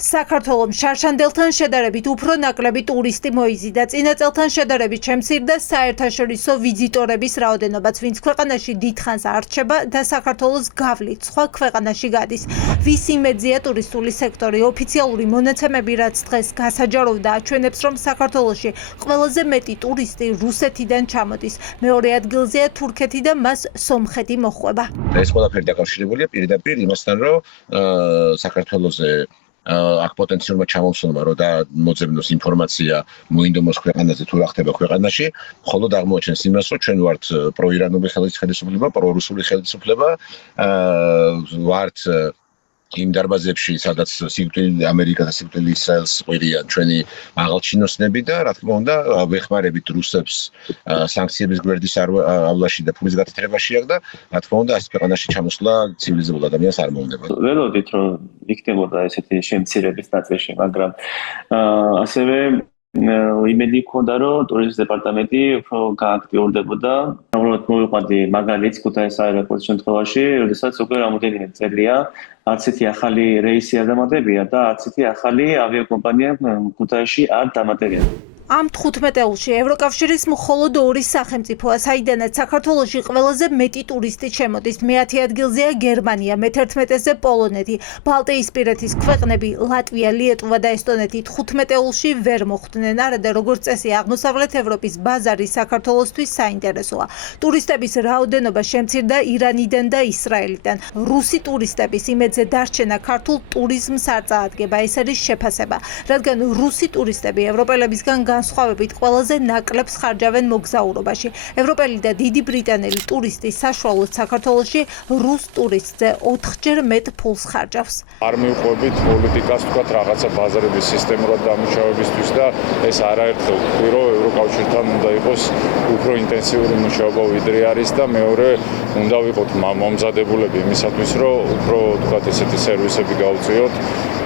საქართველოს შარშანდელთან შედარებით უფრო ნაკლები ტურისტი მოიზიდა. წინა წელთან შედარებით შემცირდა საერთაშორისო ვიზიტორების რაოდენობაც, ვინც ქვეყანაში დიდხანს არ რჩება და საქართველოს გავლით სხვა ქვეყანაში გადის. ვის იმედზეა ტურისტული სექტორი? ოფიციალური მონაცემები, რაც დღეს გასაჯაროვდა, აჩვენებს, რომ საქართველოში ყველაზე მეტი ტურისტი რუსეთიდან ჩამოდის. მეორე ადგილზეა თურქეთი და მას სომხეთი მოჰყვება. ეს ყველაფერი დაკავშირებულია პირდაპირ იმასთან, რომ საქართველოზე აქ პოტენციალურად ჩამოსულმა რო და მოძებნოს ინფორმაცია მოინდომოს ქვეყანაზე თუ რა ხდება ქვეყანაში, მხოლოდ აღმოაჩენს იმას, რომ ჩვენ ვართ პროირანული ხელისუფლება, პრორუსული ხელისუფლება, ვართ იმ დარბაზებში, სადაც სიკვდილი ამერიკა და სიკვდილი ისრაელს ყვირიან ჩვენი მაღალჩინოსნები და რა თქმა უნდა ვეხმარებით რუსებს სანქციების გვერდისავლაში და ფულის გათეთრებაში აქ და რა თქმა უნდა ეს ქვეყანაში ჩამოსვლა ცივილიზებულ ადამიანს არ მოუნდება. ველოდით რომ იქნებოდა ესეთი შემცირების ნაწილში, მაგრამ ასევე იმედი ჰქონდა, რომ ტურიზმის დეპარტამენტი უფრო გააქტიურდებოდა. უბრალოდ მოვიყვანდი მაგალითს ქუთაისის აეროპორტის შემთხვევაში, როდესაც უკვე რამოდენიმე წელია არც ერთი ახალი რეისი არ დამატებია და არც ერთი ახალი ავიაკომპანია ქუთაისში არ დამატებია. ამ 15-ელში ევროკავშირის მხოლოდ 2 სახელმწიფოა, საიდანაც საქართველოში ყველაზე მეტი ტურისტი შემოდის. მე-10 ადგილზეა გერმანია, მე-11-ზე პოლონეთი, ბალტიისპირეთის ქვეყნები, ლატვია, ლიეტუვა და ესტონეთი 15-ელში ვერ მოხვდნენ. არადა როგორც წესი, აღმოსავლეთ ევროპის ბაზარი საქართველოსთვის საინტერესოა. ტურისტების რაოდენობა შემცირდა ირანიდან და ისრაელიდან. რუსი ტურისტების იმედზე დარჩენა ქართულ ტურიზმს არ წაადგება. ეს არის შეფასება, რადგან რუსი ტურისტები ევროპელებისგან განსხვავებით ყველაზე ნაკლებს ხარჯავენ მოგზაურობაში. ევროპელი და დიდი ბრიტანელი ტურისტი საშუალოდ საქართველოში რუს ტურისტზე 4-ჯერ მეტ ფულს ხარჯავს. არ მივყვებით პოლიტიკას თქვა რაღაცა ბაზარების სისტემურად დამუშავებისთვის და ეს არაერთხელ ვთქვი, რომ ევროკავშირთან უნდა იყოს უფრო ინტენსიური მუშაობა ვიდრე არის და მეორე უნდა ვიყოთ მომზადებულები იმისათვის, რომ უფრო თქვა ესეთი სერვისები გავწიოთ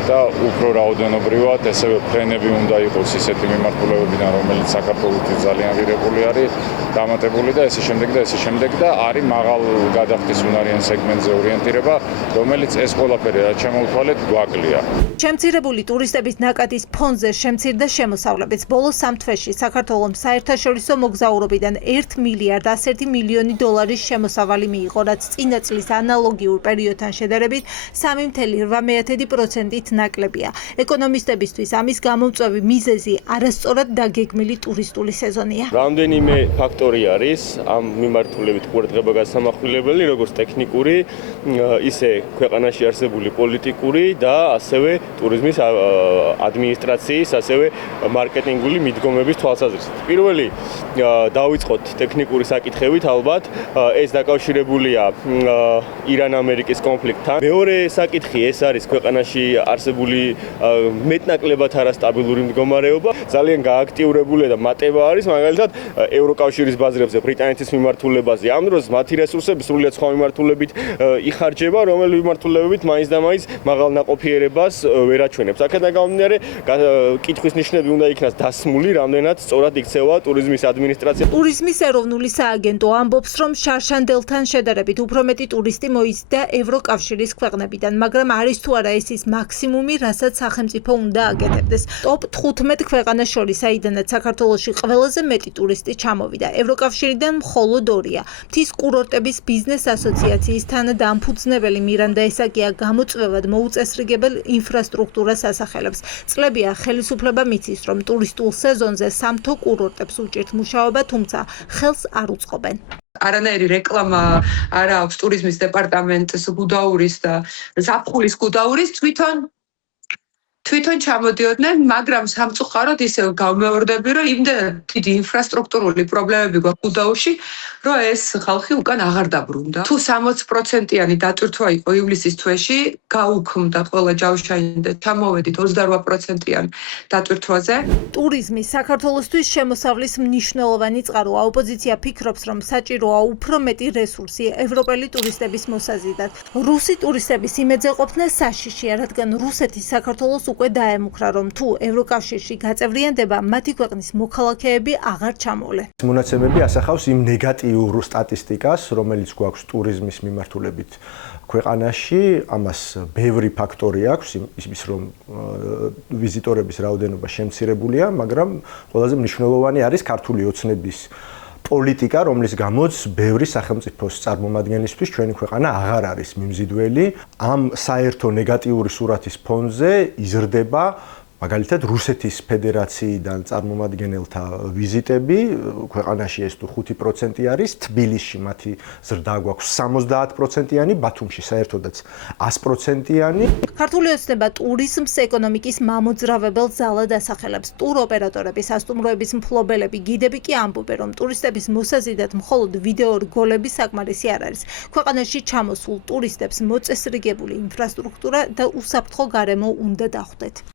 და უფრო რაოდენობრივად ესევე ფრენები უნდა იყოს ისეთი მიმართულებებიდან, რომელიც საქართველოსთვის ძალიან ღირებული არის, დამატებული და ესე შემდეგ და არის მაღალ გადახდის უნარიან სეგმენტზე ორიენტირება, რომელიც ეს ყველაფერი რაც შემოვთვალეთ გვაკლია. შემცირებული ტურისტების ნაკადის ფონზე შემცირდა შემოსავლებიც. ბოლო 3 თვეში საქართველოს საერთაშორისო მოგზაურობიდან 1 მილიარდ 101 მილიონი დოლარის შემოსავალი მიიღო, რაც წინა წლის ანალოგიურ პერიოდთან შედარებით 3.8%-ით ნაკლებია. ეკონომისტებისთვის ამის გამომწვევი მიზეზი არასწორად დაგეგმილი ტურისტული სეზონია. რამდენიმე ფაქტორი არის ამ მიმართულებით ყურადღება გასამახვილებელი, როგორც ტექნიკური, ისე ქვეყანაში არსებული პოლიტიკური და ასევე ტურიზმის ადმინისტრაციის, ასევე მარკეტინგული მიდგომების თვალსაზრისით. პირველი დავიწყოთ ტექნიკური საკითხებით, ალბათ ეს დაკავშირებულია ირან-ამერიკის კონფლიქტთან. მეორე საკითხი ეს არის ქვეყანაში არსებული მეტნაკლებად არასტაბილური მდგომარეობა. ძალიან გააქტიურებულია და მატება არის მაგალითად ევროკავშირის ბაზრებზე ბრიტანეთის მიმართულებაზე. ამ დროს მათი რესურსები სრულიად სხვა მიმართულებით იხარჯება, რომელი მიმართულებებით მაინც და მაინც მაღალ ნაყოფიერებას ვერ აჩვენებს. აქედან გამომდინარე, კითხვის ნიშნები უნდა იქნას დასმული, რამდენად სწორად იქცევა ტურიზმის ადმინისტრაცია. ტურიზმის ეროვნული სააგენტო ამბობს, რომ შარშანდელთან შედარებით უფრო მეტი ტურისტი მოიზიდა ევროკავშირის ქვეყნებიდან, მაგრამ არის თუ არა ეს ის მაქსიმუმი, რასაც სახელმწიფო უნდა აკეთებდეს. ტოპ 15 ქვეყანას შორის, საიდანაც საქართველოში ყველაზე მეტი ტურისტი ჩამოვიდა. ევროკავშირიდან მხოლოდ 2-ია. მთის კურორტების ბიზნეს ასოციაციის თანადამფუძნებელი მირანდა ესაკია გამოწვევად მოუწესრიგებელ ინფრასტრუქტურას ასახელებს. წლებია ხელისუფლება მიცის, რომ ტურისტულ სეზონზე სამთო კურორტებს უჭირთ მუშაობა, თუმცა ხელს არ უწყობენ. არანაირი რეკლამა არ აქვს ტურიზმის დეპარტამენტს გუდაურის და ზაფხულის გუდაურის თვითონ ჩამოდიოდნენ, მაგრამ სამწუხაროდ ისევ გავმეორდები, რომ იმდენად დიდი ინფრასტრუქტურული პრობლემები გვაქვს გუდაურში, რომ ეს ხალხი უკან აღარ დაბრუნდა. თუ 60%-იანი დატვირთვა იყო ივლისის თვეში, გაუქმდა ყველა ჯავშანი და ჩამოვედით 28%-იან დატვირთვაზე. ტურიზმი საქართველოსთვის შემოსავლის მნიშვნელოვანი წყაროა. ოპოზიცია ფიქრობს, რომ საჭიროა უფრო მეტი რესურსი ევროპელი ტურისტების მოსაზიდად. რუსი ტურისტების იმედზე ყოფნა საშიშია, რადგან რუსეთი საქართველოს უკვე უკვე დაემუქრა, რომ თუ ევროკავშირში გაწევრიანდება, მათი ქვეყნის მოქალაქეები აღარ ჩამოვლენ. მონაცემები ასახავს იმ ნეგატიურ სტატისტიკას, რომელიც გვაქვს ტურიზმის მიმართულებით ქვეყანაში, ამას ბევრი ფაქტორი აქვს, ის რომ ვიზიტორების რაოდენობა შემცირებულია, მაგრამ ყველაზე მნიშვნელოვანი არის ქართული ოცნების პოლიტიკა, რომლის გამოც ბევრი სახელმწიფოს წარმომადგენლისთვის ჩვენი ქვეყანა აღარ არის მიმზიდველი. ამ საერთო ნეგატიური სურათის ფონზე იზრდება მაგალითად რუსეთის ფედერაციიდან წარმომადგენელთა ვიზიტები, ქვეყანაში ეს თუ 5% არის, თბილისში მათი ზრდა გვაქვს 70%-იანი, ბათუმში საერთოდაც 100%-იანი. ქართული ოცნება ტურიზმს ეკონომიკის მამოძრავებელ ძალად ასახელებს. ტუროპერატორები, სასტუმროების მფლობელები, გიდები კი ამბობენ, რომ ტურისტების მოსაზიდად მხოლოდ ვიდეო რგოლები საკმარისი არ არის. ქვეყანაში ჩამოსულ ტურისტებს მოწესრიგებული ინფრასტრუქტურა და უსაფრთხო გარემო უნდა დახვდეთ.